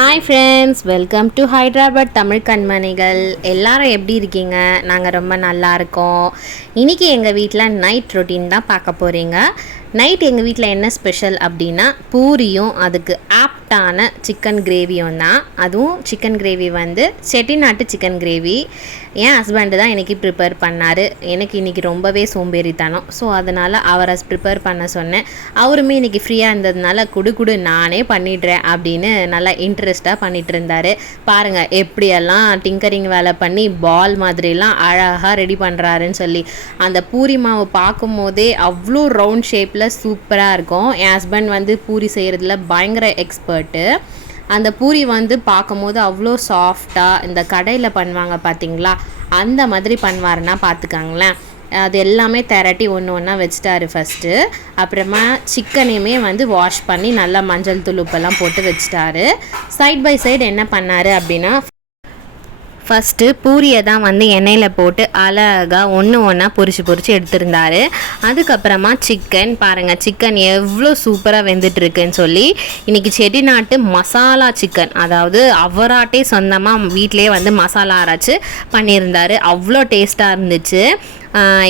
Hi friends welcome to Hyderabad Tamil கண்மணிகள் எல்லாரும் எப்படி இருக்கீங்க? நாங்கள் ரொம்ப நல்லா இருக்கோம். இன்றைக்கி எங்கள் வீட்டில் நைட் ரொட்டீன் தான் பார்க்க போகிறீங்க நைட் எங்கள் வீட்டில் என்ன ஸ்பெஷல் அப்படின்னா பூரியும் அதுக்கு ஆப்டான சிக்கன் கிரேவியும் தான் அதுவும் சிக்கன் கிரேவி வந்து செட்டிநாட்டு சிக்கன் கிரேவி என் ஹஸ்பண்டு தான் எனக்கு ப்ரிப்பேர் பண்ணார். எனக்கு இன்றைக்கி ரொம்பவே சோம்பேறித்தனம். ஸோ அதனால் அவரை ப்ரிப்பேர் பண்ண சொன்னேன். அவருமே இன்றைக்கி ஃப்ரீயாக இருந்ததுனால குடு குடு நானே பண்ணிடுறேன் அப்படின்னு நல்லா இன்ட்ரெஸ்ட்டாக பண்ணிட்டு இருந்தார். பாருங்கள் எப்படியெல்லாம் டிங்கரிங் வேலை பண்ணி பால் மாதிரிலாம் அழகாக ரெடி பண்ணுறாருன்னு சொல்லி. அந்த பூரி மாவு பார்க்கும் போதே அவ்வளோ ரவுண்ட் ஷேப்பில் சூப்பராக இருக்கும். என் ஹஸ்பண்ட் வந்து பூரி செய்கிறதுல பயங்கர எக்ஸ்பர்ட் பட்டு அந்த பூரி வந்து பார்க்கும்போது அவ்வளோ சாஃப்டாக இந்த கடையில் பண்ணுவாங்க பார்த்தீங்களா? அந்த மாதிரி பண்ணுவாருன்னா பார்த்துக்காங்களேன். அது எல்லாமே திரட்டி ஒன்று ஒன்றா வச்சுட்டாரு ஃபஸ்ட்டு அப்புறமா சிக்கனையுமே வந்து வாஷ் பண்ணி நல்லா மஞ்சள் தூள் உப்பெல்லாம் போட்டு வச்சுட்டாரு. சைட் பை சைடு என்ன பண்ணாரு அப்படின்னா ஃபஸ்ட்டு பூரியை தான் வந்து எண்ணெயில் போட்டு அழகாக ஒன்று ஒன்றா பொறிச்சு பொறிச்சு எடுத்திருந்தாரு. அதுக்கப்புறமா சிக்கன் பாருங்கள் சிக்கன் எவ்வளோ சூப்பராக வெந்துட்டுருக்குன்னு சொல்லி இன்றைக்கி செட்டிநாட்டு மசாலா சிக்கன் அதாவது அவராட்டே சொந்தமாக வீட்டிலே வந்து மசாலா ஆராய்ச்சி பண்ணியிருந்தார். அவ்வளோ டேஸ்ட்டாக இருந்துச்சு.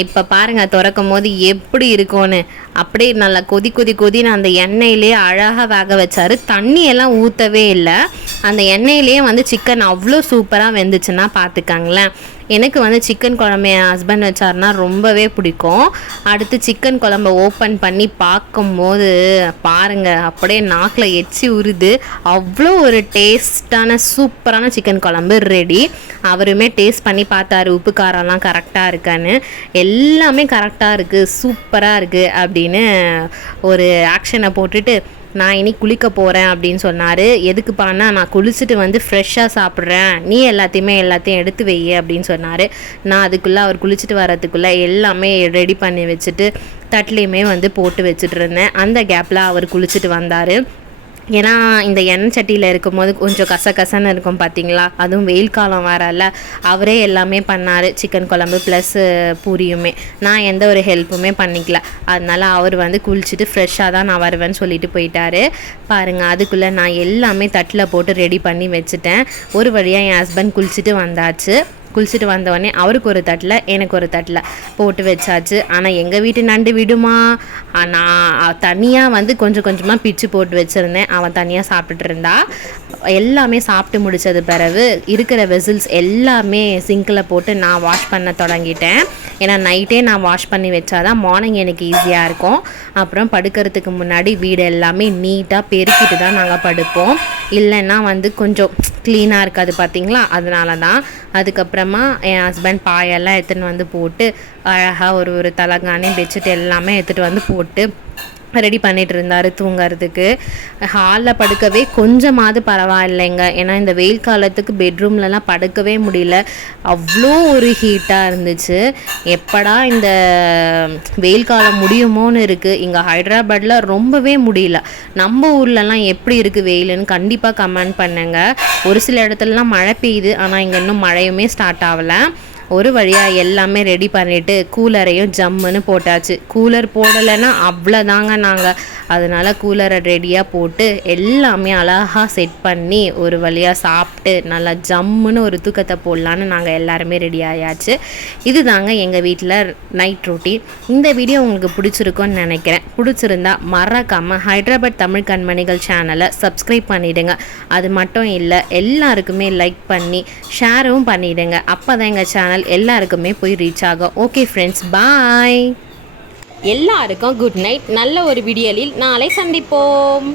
இப்போ பாருங்கள் திறக்கும் போது எப்படி இருக்கும்னு. அப்படியே நல்லா கொதி கொதி கொதின்னு அந்த எண்ணெயிலே அழகாக வேக வச்சார். தண்ணி எல்லாம் ஊற்றவே இல்லை. அந்த எண்ணெயிலேயே வந்து சிக்கன் அவ்வளோ சூப்பராக வெந்துச்சுன்னா பார்த்துக்காங்களேன் எனக்கு வந்து சிக்கன் குழம்பு என் ஹஸ்பண்ட் வச்சாருன்னா ரொம்பவே பிடிக்கும். அடுத்து சிக்கன் குழம்ப ஓப்பன் பண்ணி பார்க்கும்போது பாருங்கள் அப்படியே நாக்கில் எச்சி உருது. அவ்வளோ ஒரு டேஸ்டான சூப்பரான சிக்கன் குழம்பு ரெடி அவருமே டேஸ்ட் பண்ணி பார்த்தாரு உப்பு காரம்லாம் கரெக்டாக இருக்கான்னு. எல்லாமே கரெக்டாக இருக்குது சூப்பராக இருக்குது அப்படின்னு ஒரு ஆக்ஷனை போட்டுட்டு நான் இனி குளிக்க போகிறேன் அப்படின்னு சொன்னார். எதுக்குப்பான்னா நான் குளிச்சுட்டு வந்து ஃப்ரெஷ்ஷாக சாப்பிட்றேன். நீ எல்லாத்தையுமே எல்லாத்தையும் எடுத்து வை அப்படின்னு சொன்னார். நான் அதுக்குள்ளே அவர் குளிச்சுட்டு வரதுக்குள்ளே எல்லாமே ரெடி பண்ணி வச்சுட்டு தட்லேயுமே வந்து போட்டு வச்சுட்டு இருந்தேன். அந்த கேப்பில் அவர் குளிச்சுட்டு வந்தார். ஏன்னா இந்த எண்ணெய் சட்டியில் இருக்கும்போது கொஞ்சம் கசகசன்னு இருக்கும் பார்த்தீங்களா அதுவும் வெயில் காலம் வரல. அவரே எல்லாமே பண்ணார். சிக்கன் குழம்பு ப்ளஸ் பூரியுமே. நான் எந்த ஒரு ஹெல்ப்புமே பண்ணிக்கல. அதனால் அவர் வந்து குளிச்சுட்டு ஃப்ரெஷ்ஷாக தான் நான் வருவேன்னு சொல்லிட்டு போயிட்டாரு. பாருங்கள் அதுக்குள்ளே நான் எல்லாமே தட்டில் போட்டு ரெடி பண்ணி வச்சுட்டேன். ஒரு வழியாக என் ஹஸ்பண்ட் குளிச்சுட்டு வந்தாச்சு. குளிச்சுட்டு வந்தவொடனே அவருக்கு ஒரு தட்டில் எனக்கு ஒரு தட்டில் போட்டு வச்சாச்சு. ஆனால் எங்கள் வீட்டு நண்டு விடுமா? நான் தனியாக வந்து கொஞ்சம் கொஞ்சமாக பிச்சு போட்டு வச்சுருந்தேன். அவன் தனியாக சாப்பிட்டுட்டு இருந்தா. எல்லாமே சாப்பிட்டு முடிச்சது பிறகு இருக்கிற வெசில்ஸ் எல்லாமே சிங்கில் போட்டு நான் வாஷ் பண்ண தொடங்கிட்டேன். ஏன்னா நைட்டே நான் வாஷ் பண்ணி வச்சாதான் மார்னிங் எனக்கு ஈஸியாக இருக்கும். அப்புறம் படுக்கிறதுக்கு முன்னாடி வீடு எல்லாமே நீட்டாக பெருக்கிட்டு தான் நாங்கள் படுப்போம். இல்லைன்னா வந்து கொஞ்சம் க்ளீனாக இருக்காது பார்த்தீங்களா அதனால தான் அதுக்கப்புறமா என் ஹஸ்பண்ட் பாயெல்லாம் எடுத்துன்னு வந்து போட்டு அழகாக ஒரு ஒரு தலகாணி பெட்ஷீட் எல்லாமே எடுத்துகிட்டு வந்து போட்டு ரெடி பண்ணிட்டு இருந்தார் தூங்குறதுக்கு. ஹாலில் படுக்கவே கொஞ்சமாவது பரவாயில்லைங்க. ஏன்னா இந்த வெயில் காலத்துக்கு பெட்ரூம்லலாம் படுக்கவே முடியல. அவ்வளோ ஒரு ஹீட்டாக இருந்துச்சு. எப்படா இந்த வெயில் காலம் முடியுமோன்னு இருக்குது இங்கே ஹைதராபாத்தில் ரொம்பவே முடியல. நம்ம ஊர்லலாம் எப்படி இருக்குது வெயிலுன்னு கண்டிப்பாக கமெண்ட் பண்ணுங்க. ஒரு சில இடத்துலலாம் மழை பெய்யுது. ஆனால் இங்கே இன்னும் மழையுமே ஸ்டார்ட் ஆகலை ஒரு வழியாக எல்லாமே ரெடி பண்ணிவிட்டு கூலரையும் ஜம்முன்னு போட்டாச்சு. கூலர் போடலைன்னா அவ்வளோதாங்க நாங்கள் அதனால் கூலரை ரெடியாக போட்டு எல்லாமே அழகாக செட் பண்ணி ஒரு வழியாக சாப்பிட்டு நல்லா ஜம்முன்னு ஒரு தூக்கத்தை போடலான்னு நாங்கள் எல்லாருமே ரெடி ஆயாச்சு. இது தாங்க எங்கள் வீட்டில் நைட் ரொட்டீன் இந்த வீடியோ உங்களுக்கு பிடிச்சிருக்கும்னு நினைக்கிறேன். பிடிச்சிருந்தா மறக்காமல் ஹைதராபாத் தமிழ் கண்மணிகள் சேனலை சப்ஸ்கிரைப் பண்ணிவிடுங்க அது மட்டும் இல்லை எல்லாருக்குமே லைக் பண்ணி ஷேரும் பண்ணிவிடுங்க அப்போ தான் எங்கள் சேனல் எல்லாருக்குமே போய் ரீச் ஆகும் ஓகே ஃப்ரெண்ட்ஸ் பாய் எல்லாருக்கும் குட் நைட் நல்ல ஒரு விடியலில் நாளை சந்திப்போம்.